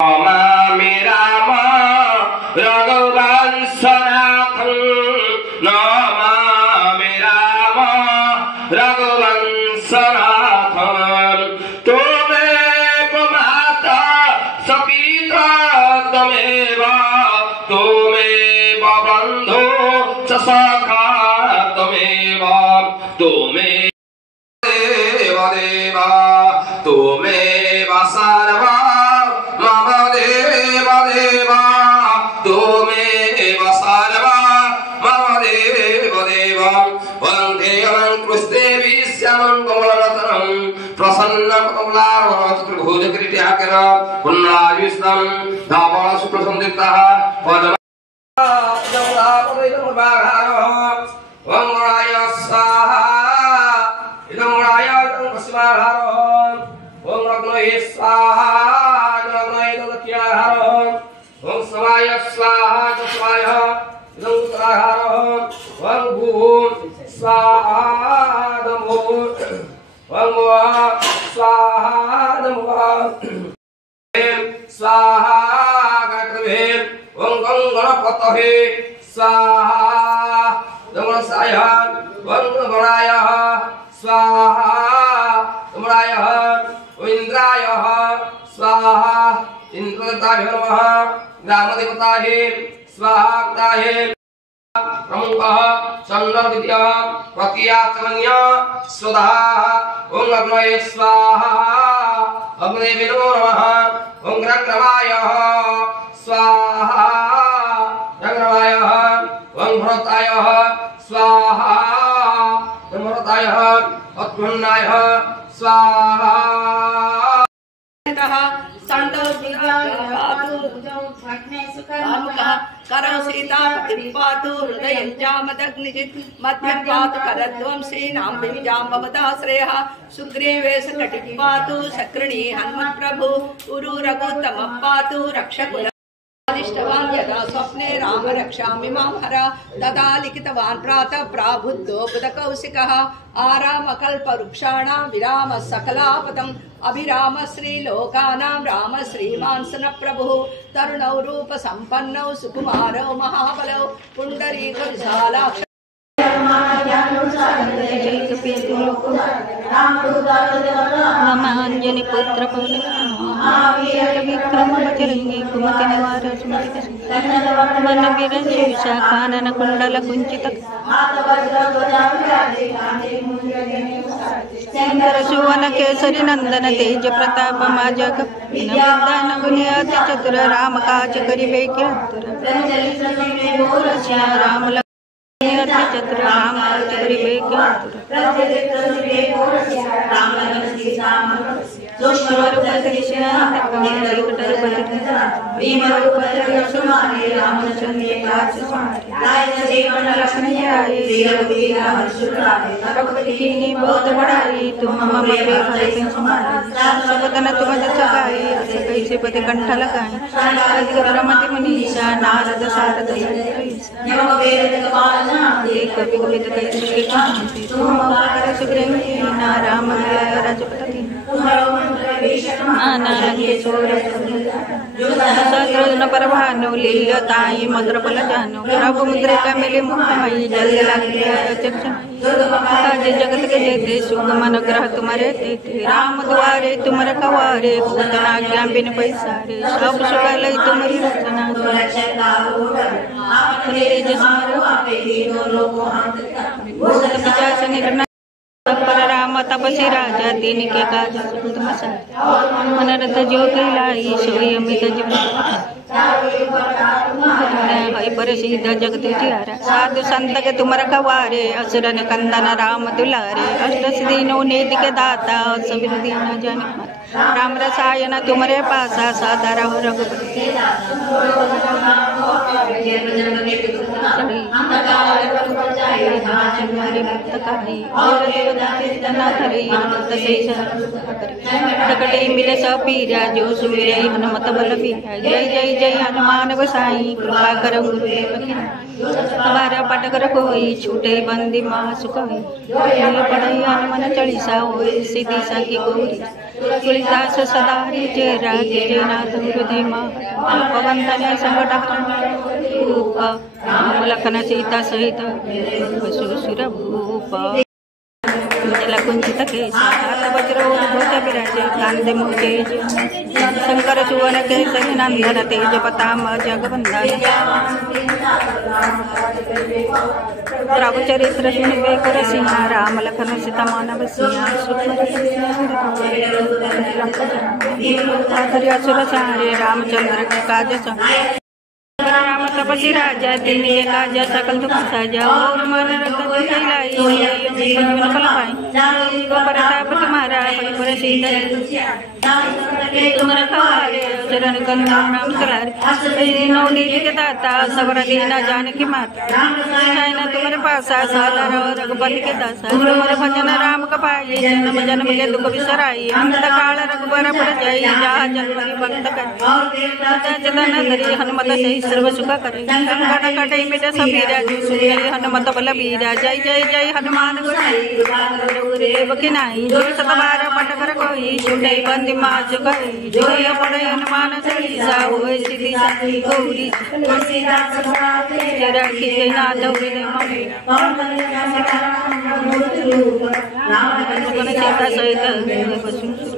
नमामि राम रघुवंशनाथं नमामि राम रघुवंशनाथं त्वमेव माता सपिता त्वमेव बन्धु च सखा त्वमेव देव त्वमेव सर्वा मम देव त्वमेव सर्वा मम देव वन्दे कृष्णदेवी श्यामं कमलरत्नं प्रसन्नं कमलाभुजकिरीटिहाकर पुण्डायुष्णं धावनं शुक्लसंयुक्तः पद्म गणपतये स्वाहा नमस्काय वंदनाय स्वाहा नमराय इंद्राय स्वाहा इंद्रदेवताय नमः ग्रामदेवताय स्वाहाय प्रमुखः चंद्रविद्या प्रतियाचमन्य स्वधा ओम अग्नये स्वाहा अग्नेवे नमो नमः ओम ग्रग्रवाय स्वाहा ग्रग्रवाय ओम भरताय स्वाहा भरताय अत्मन्नाय स्वाहा करो सीता पातु हृदय जामदग्निजित् मध्यं पातु करध्वंसी नाम बीजां भवदाश्रयः सुग्रीवेश कटिं पातु शकृणी हनुमत् प्रभु उरु रघुत्तमः पातु रक्षकुल अधिष्ठवान् यदा स्वप्ने राम रक्षामि मां हर तदा लिखितवान् प्रातः प्राबुद्धो बुधकौशिकः आरामकल्पवृक्षाणां विराम सकलापदम् अभिराम श्रीलोकानां राम श्रीमांसन प्रभुः तरुणौ रूप संपन्नौ सुकुमारौ महाबलौ पुण्डरीकविशालाक्ष रामांजनी पुत्र विक्रम कुमति निवार मन विरंशा कानन कुंडल कुंचित सुवन केसरी नंदन तेज प्रताप माजक गुनियाति चतुर राम काज करिबे के राम चतुर राम काज करिबे बहुत बड़ाई तुम तुम सगाई कैसे पति कंठ लगाए रमति मनीषा नारद सारद राम राजपति सहस्रजन पर भानु लीलताई मधुर पल जानो प्रभु मुद्रिका मिली मुखमयी जल लगे जगत के जेते सुगम अनुग्रह तुम्हारे देते राम द्वारे तुम रखवारे पूतना ज्ञान बिन पैसारे सब सुगल तुम्हारी रचना पर राम तपसी राजा तीन के काज मनरथ जो लाई सोई अमित पर सीध जगत जियारा साधु संत के तुम रखवारे असुरन कंदन राम दुलारे अष्ट सिद्धि नौ निधि के दाता सब दीन जन राम रसायन तुमरे पासा सादा रहो रघुपति सकटे मिले सपीरा जो सुमिरे हनुमत बल बीरा जय जय जय हनुमान गोसाई कृपा करो गुरुदेव की तुम्हारा पटकर कोई छूटे बंदी माँ सुखई पढ़ई हनुमान चालीसा होई सीधी साकी गौरी तुलसीदास सदा हरि जय राधे जय नाथ हृदय पवंतन संकट रूप राम लखन सीता सहित सुर भूप कुंचित केश हाथ वज्र ध्वज विराजे कांधे मुखे शंकर सुवन केसरी नंदन तेज पताम जगवंदन रामचरित्र सुनिबे कर सिंहा राम लखन सीता मानव सिंहा असुर सारे रामचंद्र के काज राम तपसी राजा तीन काज सकल दुख साजा और मन जीवन फल पाई प्रताप तुम्हारा पर तुम रखवारे चरण करुणा नाम दुलारे नौ नीति के दाता सबर दीना जान की माता न तुम्हारे पासा सादर रघुपति के दासा तुम्हारे भजन राम कपाई जन्म जन्म के दुख बिसराई अंत काल रघुबर पर जाई जहाँ जन्म भक्त कर धरी हनुमत सही सर्व सुख करे संकट कटे मिट सबीरा सुनिए हनुमत बल बीरा जय जय जय हनुमान देव की नाई जो सतबार पट कर कोई छुटे बंदी माज गई जो ये पड़े हनुमान चालीसा होए सीधी साधी गौरी रखी जय नाथ हृदय सीता सहित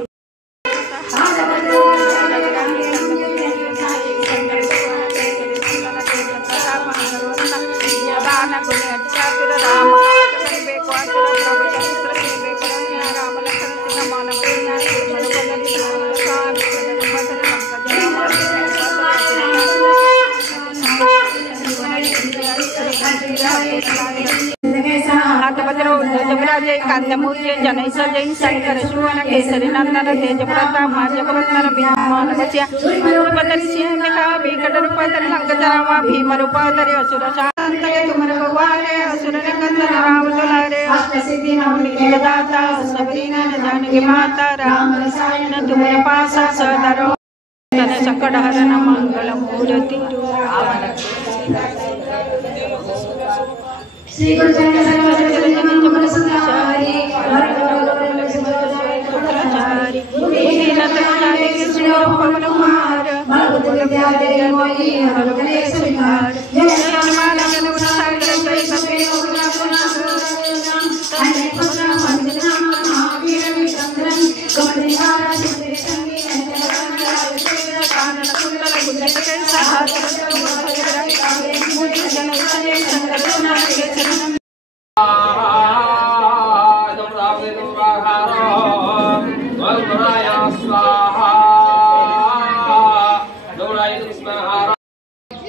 हाथ वज्रो जबराजे कांध मूर्जे जनई सजई शंकर सुवन केसरी नंदन तेज प्रताप जगवंदन विमान बचिया बदरी सिंह देखा विकट रूप धरि लंक जरावा भीम रूप धरि असुर शांत के तुमर भगवाने असुर निकंदन राम दुलारे अष्ट सिद्धि नव निधि दाता सबरी नयन जानकी माता राम रसायन तुमरे पासा सदरो तने संकट हरण मंगल मूर्ति श्री गुरु चरण संसारी पवन कुमार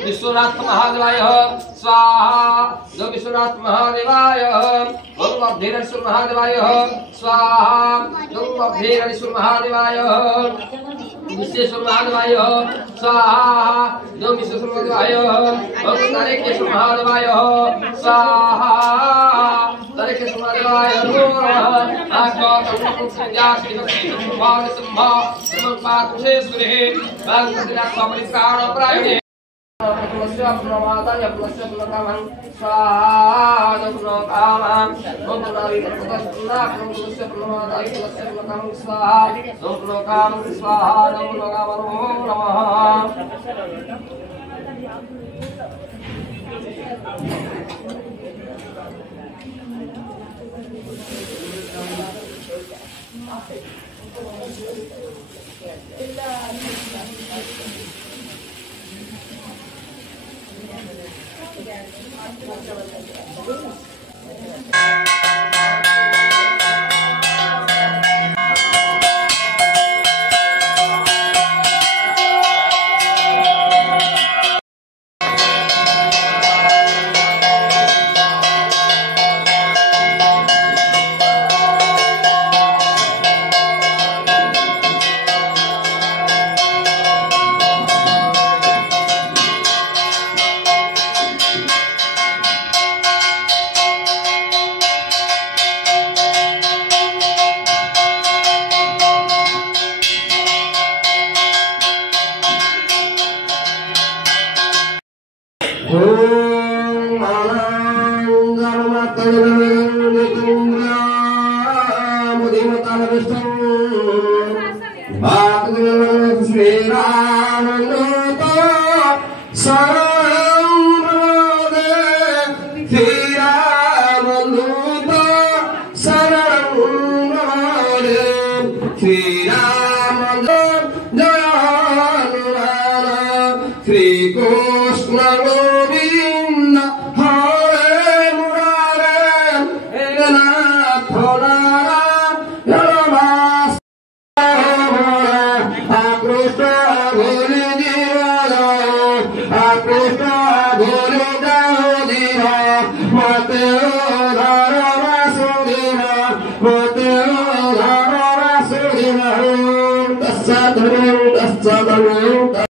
विश्वनाथ महादेवाय स्वाहा जो विश्वनाथ महादेवाय ओम अभीरेश्वर महादेवाय स्वाहा जो अभीरेश्वर महादेवाय विश्वेश्वर महादेवाय स्वाहा जो विश्वेश्वर महादेवाय ओम तारकेश्वर महादेवाय स्वाहा तारकेश्वर महादेवाय आत्मा संज्ञा श्री भगवान सिंह ब्रह्म पातुषेश्वरे भगवती परिकार प्रायणे सारा